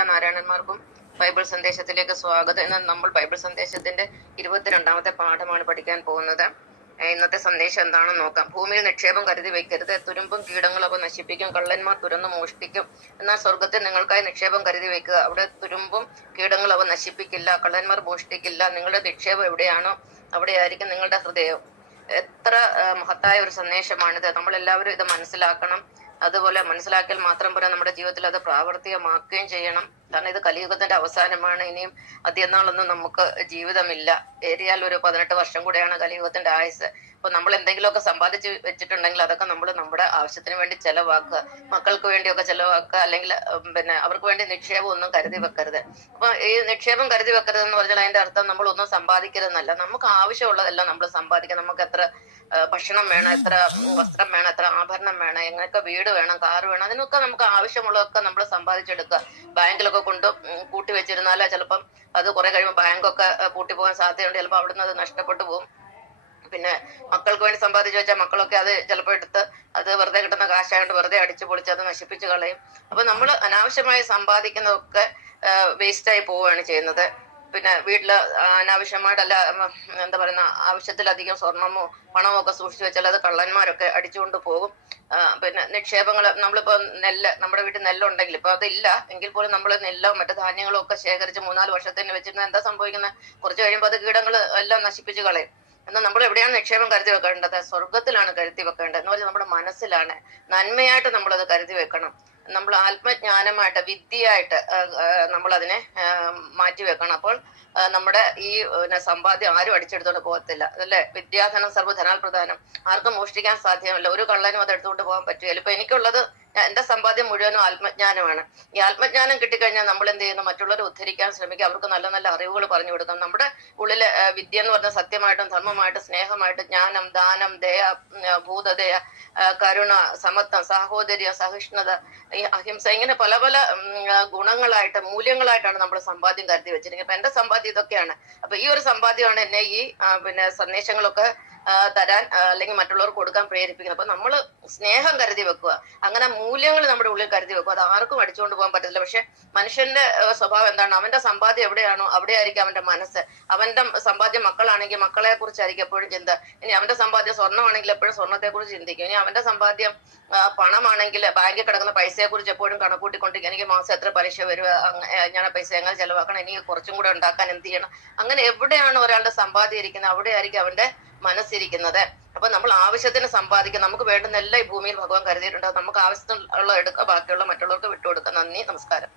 എല്ലാ നാരായണന്മാർക്കും ബൈബിൾ സന്ദേശത്തിലേക്ക് സ്വാഗതം. ഇന്ന് നമ്മൾ ബൈബിൾ സന്ദേശത്തിന്റെ 22ാമത്തെ പാഠമാണ് പഠിക്കാൻ പോകുന്നത്. ഇന്നത്തെ സന്ദേശം എന്താണെന്ന് നോക്കാം. ഭൂമിയിൽ നിക്ഷേപം കരുതി വയ്ക്കരുത്, തുരുമ്പും കീടങ്ങളും അവ നശിപ്പിക്കും, കള്ളന്മാർ തുരന്ന് മോഷ്ടിക്കും. എന്നാൽ സ്വർഗത്തിൽ നിങ്ങൾക്കായി നിക്ഷേപം കരുതി വയ്ക്കുക, അവിടെ തുരുമ്പും കീടങ്ങളും അവ നശിപ്പിക്കില്ല, കള്ളന്മാർ മോഷ്ടിക്കില്ല. നിങ്ങളുടെ നിക്ഷേപം എവിടെയാണോ അവിടെയായിരിക്കും നിങ്ങളുടെ ഹൃദയം. എത്ര മഹത്തായ ഒരു സന്ദേശമാണിത്. നമ്മളെല്ലാവരും ഇത് മനസ്സിലാക്കണം. അതുപോലെ മനസ്സിലാക്കിയാൽ മാത്രം പോരാ, നമ്മുടെ ജീവിതത്തിൽ അത് പ്രാവർത്തികമാക്കുകയും ചെയ്യണം. കാരണം ഇത് കലിയുഗത്തിന്റെ അവസാനമാണ്. ഇനിയും അധികം നാളൊന്നും നമുക്ക് ജീവിതമില്ല. ഏറിയാൽ ഒരു 18 വർഷം കൂടെയാണ് കലിയുഗത്തിന്റെ ആയുസ്. അപ്പൊ നമ്മൾ എന്തെങ്കിലുമൊക്കെ സമ്പാദിച്ച് വെച്ചിട്ടുണ്ടെങ്കിൽ അതൊക്കെ നമ്മൾ നമ്മുടെ ആവശ്യത്തിന് വേണ്ടി ചെലവാക്കുക, മക്കൾക്ക് വേണ്ടിയൊക്കെ ചെലവാക്കുക, അല്ലെങ്കിൽ അവർക്ക് വേണ്ടി നിക്ഷേപം ഒന്നും കരുതി വെക്കരുത്. അപ്പൊ ഈ നിക്ഷേപം കരുതി വെക്കരുത് എന്ന് പറഞ്ഞാൽ അതിന്റെ അർത്ഥം നമ്മൾ ഒന്നും സമ്പാദിക്കരുതെന്നല്ല. നമുക്ക് ആവശ്യമുള്ളതെല്ലാം നമ്മൾ സമ്പാദിക്കാം. നമുക്ക് എത്ര ഭക്ഷണം വേണം, എത്ര വസ്ത്രം വേണം, എത്ര ആഭരണം വേണം, എങ്ങനെയൊക്കെ വീട് വേണം, കാറ് വേണം, അതിനൊക്കെ നമുക്ക് ആവശ്യമുള്ളതൊക്കെ നമ്മൾ സമ്പാദിച്ചെടുക്കുക. ബാങ്കിലൊക്കെ കൊണ്ട് കൂട്ടി വെച്ചിരുന്നാൽ ചിലപ്പം അത് കുറെ കഴിയുമ്പോൾ ബാങ്കൊക്കെ പൂട്ടി പോകാൻ സാധ്യതയുണ്ട്. ചിലപ്പോൾ അവിടുന്ന് അത് നഷ്ടപ്പെട്ടു പോകും. പിന്നെ മക്കൾക്ക് വേണ്ടി സമ്പാദിച്ചു വെച്ചാൽ മക്കളൊക്കെ അത് ചിലപ്പോൾ എടുത്ത് അത് വെറുതെ കിട്ടുന്ന കാശായതുകൊണ്ട് വെറുതെ അടിച്ചു പൊളിച്ച് അത് നശിപ്പിച്ച് കളയും. അപ്പൊ നമ്മൾ അനാവശ്യമായി സമ്പാദിക്കുന്നതൊക്കെ വേസ്റ്റായി പോവുകയാണ് ചെയ്യുന്നത്. പിന്നെ വീട്ടില് അനാവശ്യമായിട്ടല്ല, എന്താ പറയുന്ന, ആവശ്യത്തിലധികം സ്വർണമോ പണമോ ഒക്കെ സൂക്ഷിച്ചു വെച്ചാൽ അത് കള്ളന്മാരൊക്കെ അടിച്ചുകൊണ്ട് പോകും. പിന്നെ നിക്ഷേപങ്ങൾ, നമ്മളിപ്പോ നമ്മുടെ വീട്ടിൽ നെല്ലുണ്ടെങ്കിൽ, ഇപ്പൊ അതില്ല എങ്കിൽ പോലും നമ്മൾ നെല്ലോ മറ്റു ധാന്യങ്ങളും ഒക്കെ ശേഖരിച്ച് 3-4 വർഷത്തിന് വെച്ചിരുന്ന എന്താ സംഭവിക്കുന്നത്? കുറച്ച് കഴിയുമ്പോൾ അത് കീടങ്ങൾ എല്ലാം നശിപ്പിച്ച് കളയും. എന്നാൽ നമ്മൾ എവിടെയാണ് നിക്ഷേപം കരുതി വെക്കേണ്ടത്? സ്വർഗത്തിലാണ് കരുതി വെക്കേണ്ടത്. എന്ന് പറഞ്ഞാൽ നമ്മുടെ മനസ്സിലാണ്. നന്മയായിട്ട് നമ്മളത് കരുതി വെക്കണം. നമ്മൾ ആത്മജ്ഞാനമായിട്ട്, വിദ്യയായിട്ട് നമ്മളതിനെ മാറ്റി വെക്കണം. അപ്പോൾ നമ്മുടെ ഈ സമ്പാദ്യം ആരും അടിച്ചെടുത്തോണ്ട് പോകത്തില്ല, അതല്ലേ? വിദ്യാധനം സർവ്വധനാൽ പ്രധാനം. ആർക്കും മോഷ്ടിക്കാൻ സാധ്യമല്ല. ഒരു കള്ളനും അത് എടുത്തുകൊണ്ട് പോകാൻ പറ്റുകയില്ല. ഇപ്പൊ എനിക്കുള്ളത്, എന്റെ സമ്പാദ്യം മുഴുവനും ആത്മജ്ഞാനമാണ്. ഈ ആത്മജ്ഞാനം കിട്ടിക്കഴിഞ്ഞാൽ നമ്മൾ എന്ത് ചെയ്യുന്നു? മറ്റുള്ളവരെ ഉദ്ധരിക്കാൻ ശ്രമിക്കുക, അവർക്ക് നല്ല നല്ല അറിവുകൾ പറഞ്ഞു കൊടുക്കണം. നമ്മുടെ ഉള്ളിലെ വിദ്യ എന്ന് പറഞ്ഞാൽ സത്യമായിട്ടും ധർമ്മമായിട്ടും സ്നേഹമായിട്ടും ജ്ഞാനം, ദാനം, ദയ, ഭൂതദയ, കരുണ, സമത്വം, സാഹോദര്യം, സഹിഷ്ണുത, ഈ അഹിംസ, ഇങ്ങനെ പല പല ഗുണങ്ങളായിട്ട്, മൂല്യങ്ങളായിട്ടാണ് നമ്മുടെ സമ്പാദ്യം കരുതി വെച്ചിരിക്കുന്നത്. അപ്പൊ എന്റെ സമ്പാദ്യം ഇതൊക്കെയാണ്. അപ്പൊ ഈ ഒരു സമ്പാദ്യമാണ് എന്നെ ഈ സന്ദേശങ്ങളൊക്കെ തരാൻ അല്ലെങ്കിൽ മറ്റുള്ളവർക്ക് കൊടുക്കാൻ പ്രേരിപ്പിക്കുന്നത്. അപ്പൊ നമ്മൾ സ്നേഹം കരുതി വെക്കുക, അങ്ങനെ മൂല്യങ്ങൾ നമ്മുടെ ഉള്ളിൽ കരുതി വെക്കുക. അത് ആർക്കും അടിച്ചുകൊണ്ട് പോകാൻ പറ്റത്തില്ല. പക്ഷെ മനുഷ്യന്റെ സ്വഭാവം എന്താണ്? അവന്റെ സമ്പാദ്യം എവിടെയാണോ അവിടെ ആയിരിക്കും അവന്റെ മനസ്സ്. അവന്റെ സമ്പാദ്യം മക്കളാണെങ്കിൽ മക്കളെ കുറിച്ചായിരിക്കും എപ്പോഴും ചിന്ത. ഇനി അവന്റെ സമ്പാദ്യം സ്വർണ്ണമാണെങ്കിൽ എപ്പോഴും സ്വർണ്ണത്തെ കുറിച്ച് ചിന്തിക്കും. ഇനി അവന്റെ സമ്പാദ്യം പണമാണെങ്കിൽ ബാങ്കിൽ കിടക്കുന്ന പൈസയെ കുറിച്ച് എപ്പോഴും കണക്കൂട്ടിക്കൊണ്ടിരിക്കും. എനിക്ക് മാസം എത്ര പലിശ വരിക, ഞാൻ പൈസ എങ്ങനെ ചെലവാക്കണം, എനിക്ക് കുറച്ചും കൂടെ ഉണ്ടാക്കാൻ എന്ത് ചെയ്യണം. അങ്ങനെ എവിടെയാണ് ഒരാളുടെ സമ്പാദ്യം ഇരിക്കുന്നത് അവിടെ ആയിരിക്കും അവന്റെ മനസ്സിരിക്കുന്നത്. അപ്പൊ നമ്മൾ ആവശ്യത്തിന് സമ്പാദിക്കുക. നമുക്ക് വേണ്ടുന്ന എല്ലാം ഈ ഭൂമിയിൽ ഭഗവാൻ കരുതിയിട്ടുണ്ട്. നമുക്ക് ആവശ്യത്തിനുള്ള എടുക്കുക, ബാക്കിയുള്ള മറ്റുള്ളവർക്ക് വിട്ടുകൊടുക്കുക. നന്ദി, നമസ്കാരം.